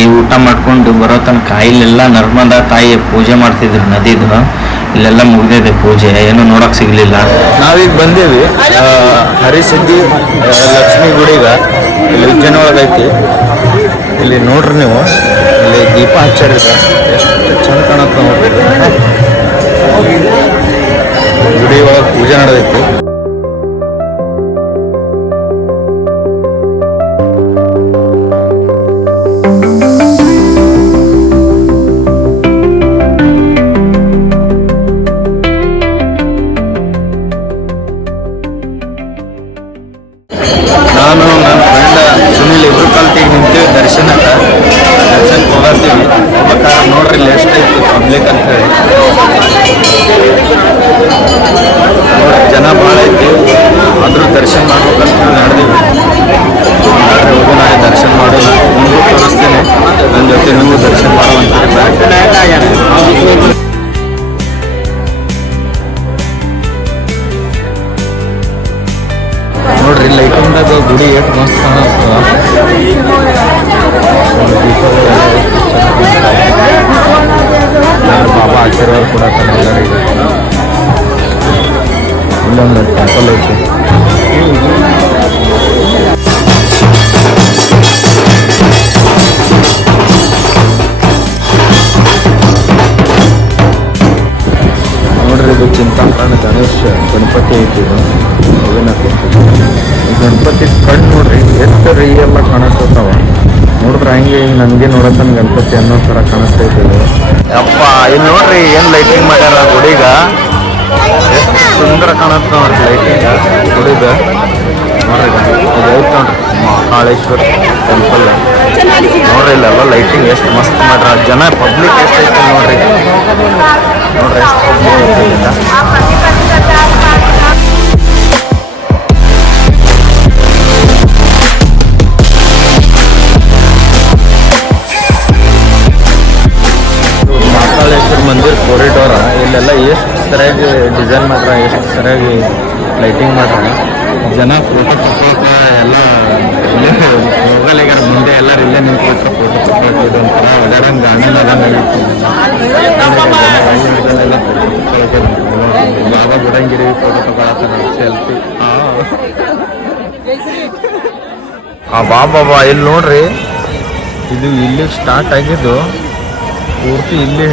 ಹೋಗಿ ಊಟ ಮಾಡ್ಕೊಂಡು ಬರೋ ತನಕ ಇಲ್ಲೆಲ್ಲ ನರ್ಮದಾ ತಾಯಿಯ ಪೂಜೆ ಮಾಡ್ತಿದ್ರು ನದಿದು. ಇಲ್ಲೆಲ್ಲ ಮುಗ್ದಿದೆ ಪೂಜೆ, ಏನು ನೋಡಕ್ ಸಿಗ್ಲಿಲ್ಲ. ನಾವೀಗ ಬಂದೇವಿ ಹರಿಸಿದ್ಧಿ ಲಕ್ಷ್ಮೀ ಗುಡಿಗ. ಇಲ್ಲಿ ಉಜ್ಜನ ಒಳಗೈತಿ. ಇಲ್ಲಿ ನೋಡ್ರಿ ನೀವು, ಇಲ್ಲಿ ದೀಪ ಹಚ್ಚಾರಿದೆ, ಎಷ್ಟು ಚಂದ ಕಾಣತ್ತ ನೋಡ್ರಿ. ಗುಡಿ ಒಳಗೆ ಪೂಜೆ ನಡೆದೈತಿ. ನಾನು ನನ್ನ ಫ್ರೆಂಡ್ ಸುನಿಲ್ ಇಬ್ರು ಕಲ್ತಿಗೆ ನಿಂತೀವಿ ದರ್ಶನಕ್ಕೆ ಹೋಗತ್ತೀವಿ. ಹೋಗ್ಬೇಕಾದ್ರೆ ನೋಡ್ರಿ ಇಲ್ಲಿ ಎಷ್ಟೈತಿ ಪಬ್ಲಿಕ್ ಅಂತ ಹೇಳಿ. ನೋಡ್ರಿ ಜನ ಭಾಳ ಐತಿ, ಆದ್ರೂ ದರ್ಶನ ಮಾಡ್ಬೇಕಂತ ನಡೆದೀವಿ. ಹೋಗೋಣ, ದರ್ಶನ ಮಾಡೋಣ. ನಿಮಗೂ ತೋರಿಸ್ತೇನೆ, ನನ್ನ ಜೊತೆ ನೀವು ದರ್ಶನ ಮಾಡುವಂತ. ನೋಡ್ರಿ ಲೈಟಿಂಗ್ದಾಗ ಗುಡಿ ಎಷ್ಟು ಮಸ್ತ್ ಕಾಣುತ್ತದ. ಬಾಬಾ ಆಶೀರ್ವಾದ ಕೂಡ ಎಲ್ಲರಿಗೆ. ಇಲ್ಲೊಂದು ಟೆಂಪಲ್ ಐತಿ. ನೋಡ್ರಿ ಇದು ಚಿಂತಾಮಣಿ ಗಣೇಶ್ ಗಣಪತಿ ಐತಿ. ಇದು ಗಣಪತಿ ಕಣ್ಣು ನೋಡ್ರಿ ಎಷ್ಟು ರಿಯಲ್ ಆಗಿ ಕಾಣಿಸ್ತಾವ. ನೋಡಿದ್ರೆ ಹಂಗೆ ಈಗ ನನಗೆ ನೋಡತ್ತನ ಗಣಪತಿ ಅನ್ನೋ ಥರ ಕಾಣಿಸ್ತೈತಿ. ಅಪ್ಪ ಇಲ್ಲಿ ನೋಡ್ರಿ ಏನು ಲೈಟಿಂಗ್ ಮಾಡ್ಯಾರ ಗುಡಿಗ. ಎಷ್ಟು ಸುಂದರ ಕಾಣುತ್ತ ನೋಡ್ರಿ ಲೈಟಿಂಗ್ ಗುಡಿಗ. ನೋಡ್ರಿ ಇದು ಐತೆ ನೋಡ್ರಿ ಮಹಾಕಾಳೇಶ್ವರ ಟೆಂಪಲ್. ನೋಡ್ರಿ ಇಲ್ಲೆಲ್ಲ ಲೈಟಿಂಗ್ ಎಷ್ಟು ಮಸ್ತ್ ಮಾಡ್ರ. ಜನ ಪಬ್ಲಿಕ್ ಎಷ್ಟೈತೆ ನೋಡ್ರಿ. ನೋಡ್ರಿ ಎಷ್ಟು ಮಹಾಕಾಳೇಶ್ವರ ಮಂದಿರ ಕಾರಿಡಾರ. ಇಲ್ಲೆಲ್ಲ ಎಷ್ಟು ಸರಿಯಾಗಿ ಡಿಸೈನ್ ಮಾಡ್ರ, ಎಷ್ಟು ಸರಿಯಾಗಿ ಲೈಟಿಂಗ್ ಮಾಡ್ರ. ಜನ ಫೋಟೋ ತಗೊಳಕ್ಕೆ ಎಲ್ಲ ಇಲ್ಲೇ ಮೊಬೈಲಿಗಾರ ಮುಂದೆ ಎಲ್ಲರೂ ಇಲ್ಲೇ ನಿಂತ್ಬಿಟ್ರೆ ಫೋಟೋ ತಗೊಳಕ್ಕೆ. ಇದೊಂಥರ ಒಳ್ಳೆದಂಗೆ ಗಾರ್ಡನ್ ಅದಂಗೆ ಎಲ್ಲ ಫೋಟೋ ತಗೊಳಕ್ಕೆ. ಬಾಬಾ ಗುಡಂಗಿರಿ ಫೋಟೋ ತಗೊಳತ್ತಾರ ಸೆಲ್ಫಿ. ಬಾಬಾ ಇಲ್ಲಿ ನೋಡ್ರಿ, ಇದು ಇಲ್ಲಿ ಸ್ಟಾರ್ಟ್ ಆಗಿದ್ದು ಪೂರ್ತಿ ಇಲ್ಲಿ